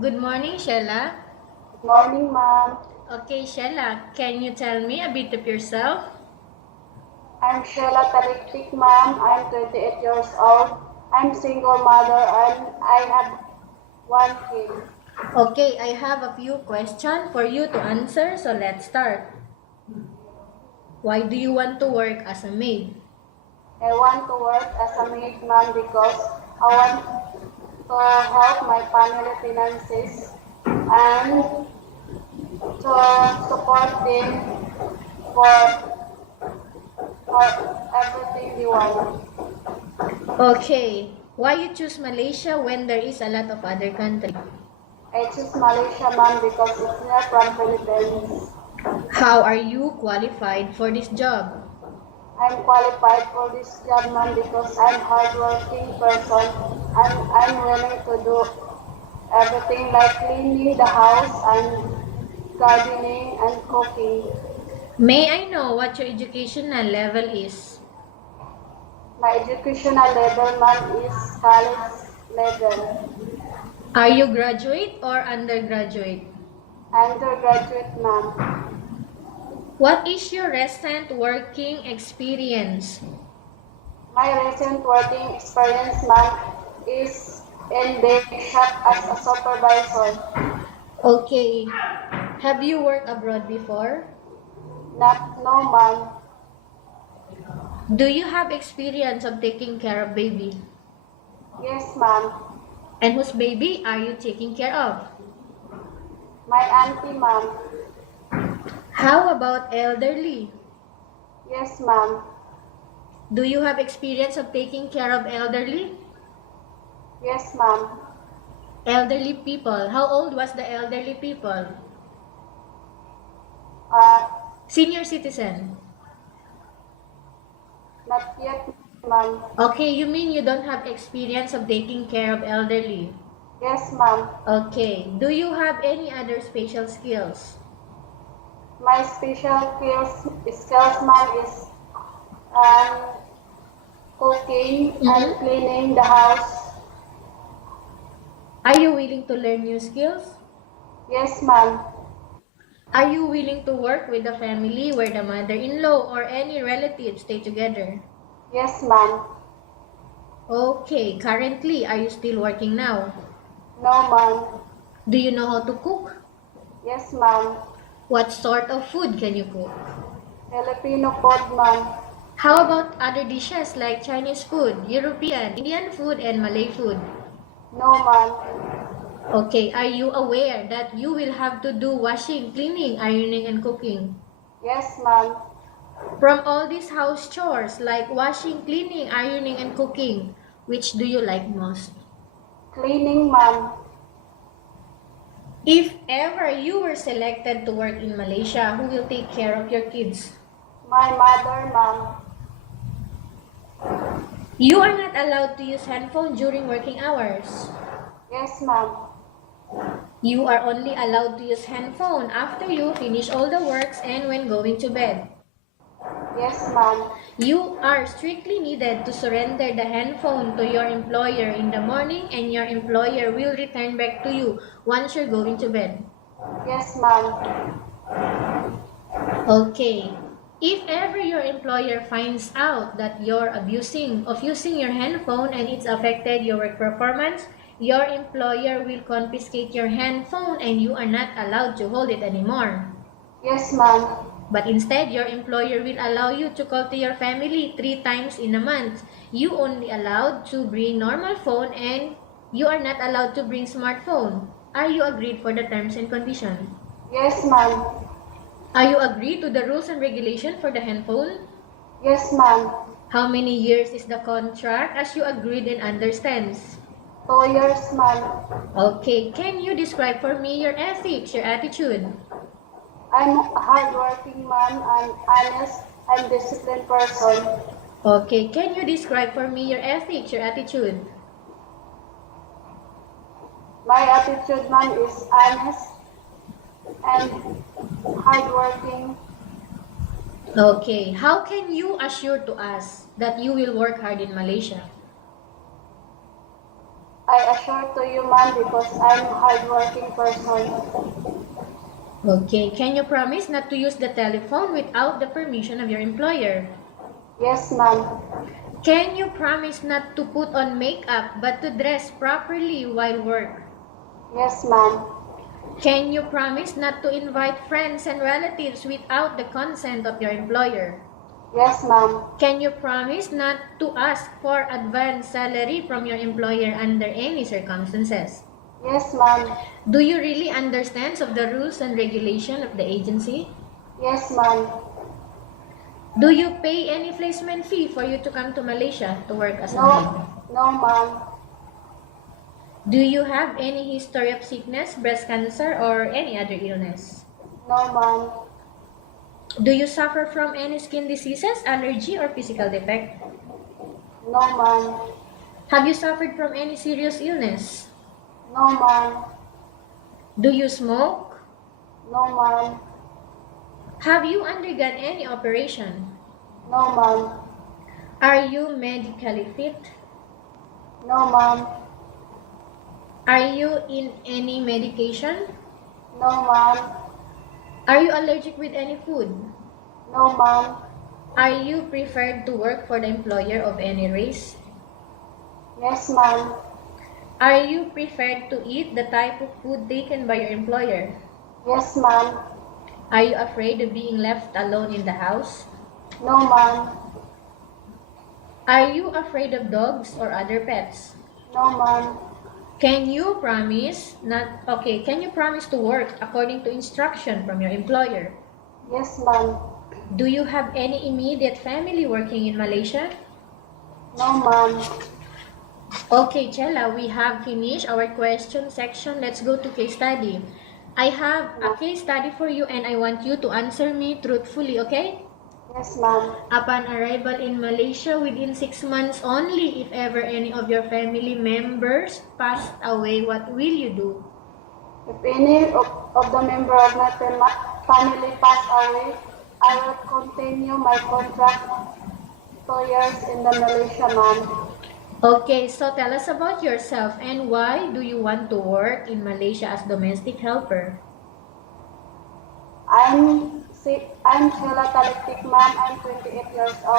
Good morning, Shella. Morning, ma'am. Okay, Shella, can you tell me a bit of yourself? I'm chella, talictic, ma'am. I'm 28 years old. I'm single mother and I have one kid. Okay, I have a few questions for you to answer, so let's start. Why do you want to work as a maid? I want to work as a maid, ma'am, because I want to help my family finances and to support them for, for everything they want. Okay, why you choose Malaysia when there is a lot of other countries? I choose Malaysia, ma'am, because it's near from Philippines. How are you qualified for this job? I'm qualified for this job, ma'am, because I'm hardworking person and I'm willing to do everything like cleaning the house and gardening and cooking. May I know what your educational level is? My educational level, ma'am, is college level, Are you graduate or undergraduate? undergraduate, ma'am. What is your recent working experience? My recent working experience, ma'am, is in bake shop as a supervisor. Okay. Have you worked abroad before? Not, no, ma'am. Do you have experience of taking care of baby? Yes, ma'am. And whose baby are you taking care of? My auntie, ma'am. How about elderly? Yes, ma'am. Do you have experience of taking care of elderly? Yes, ma'am. Elderly people. How old was the elderly people? Uh, Senior citizen. Not yet, ma'am. Okay, you mean you don't have experience of taking care of elderly? Yes, ma'am. Okay. Do you have any other special skills? My special skills, ma'am, is um, cooking and Mm-hmm. cleaning the house. Are you willing to learn new skills? Yes, ma'am. Are you willing to work with a family where the mother-in-law or any relatives stay together? Yes, ma'am. Okay, currently, are you still working now? No, ma'am. Do you know how to cook? Yes, ma'am. What sort of food can you cook? Filipino food, ma'am. How about other dishes like Chinese food, European, Indian food, and Malay food? No, ma'am. Okay, are you aware that you will have to do washing, cleaning, ironing, and cooking? Yes, ma'am. From all these house chores like washing, cleaning, ironing, and cooking, which do you like most? Cleaning, ma'am. If ever you were selected to work in Malaysia, who will take care of your kids? My mother, ma'am. You are not allowed to use handphone during working hours. Yes, ma'am. You are only allowed to use handphone after you finish all the works and when going to bed. Yes, ma'am. You are strictly needed to surrender the handphone to your employer in the morning and your employer will return back to you once you're going to bed. Yes, ma'am. Okay. If ever your employer finds out that you're abusing of using your handphone and it's affected your work performance, your employer will confiscate your handphone and you are not allowed to hold it anymore. Yes, ma'am. But instead, your employer will allow you to call to your family 3 times in a month. You only allowed to bring normal phone and you are not allowed to bring smartphone. Are you agreed for the terms and conditions? Yes, ma'am. Are you agreed to the rules and regulation for the handphone? Yes, ma'am. How many years is the contract as you agreed and understands? 2 years, ma'am. Okay, can you describe for me your ethics, your attitude? I'm a hardworking man and honest and disciplined person. Okay, can you describe for me your ethics, your attitude? My attitude, man, is honest and hardworking. Okay, how can you assure to us that you will work hard in Malaysia? I assure to you, ma'am, because I'm a hardworking person. Okay, can you promise not to use the telephone without the permission of your employer? Yes, ma'am. Can you promise not to put on makeup but to dress properly while work? Yes, ma'am. Can you promise not to invite friends and relatives without the consent of your employer? Yes, ma'am. Can you promise not to ask for advance salary from your employer under any circumstances? Yes, ma'am. Do you really understand of the rules and regulation of the agency? Yes, ma'am. Do you pay any placement fee for you to come to Malaysia to work as a maid? No, no, ma'am. Do you have any history of sickness, breast cancer, or any other illness? No, ma'am. Do you suffer from any skin diseases, allergy, or physical defect? No, ma'am. Have you suffered from any serious illness? No, ma'am. Do you smoke? No, ma'am. Have you undergone any operation? No, ma'am. Are you medically fit? No, ma'am. Are you in any medication? No, ma'am. Are you allergic with any food? No, ma'am. Are you preferred to work for the employer of any race? Yes, ma'am. Are you preferred to eat the type of food taken by your employer? Yes, ma'am. Are you afraid of being left alone in the house? No, ma'am. Are you afraid of dogs or other pets? No, ma'am. Can you promise to work according to instruction from your employer? Yes, ma'am. Do you have any immediate family working in Malaysia? No, ma'am. Okay, Chella, we have finished our question section. Let's go to case study. I have a case study for you and I want you to answer me truthfully, okay? Yes, ma'am. Upon arrival in Malaysia within 6 months only, if ever any of your family members passed away, what will you do? If any of the member of my family pass away, I will continue my contract 2 years in the Malaysia, ma'am. Okay, so tell us about yourself and why do you want to work in Malaysia as domestic helper? I'm chella talictic, ma'am. I'm 28 years old.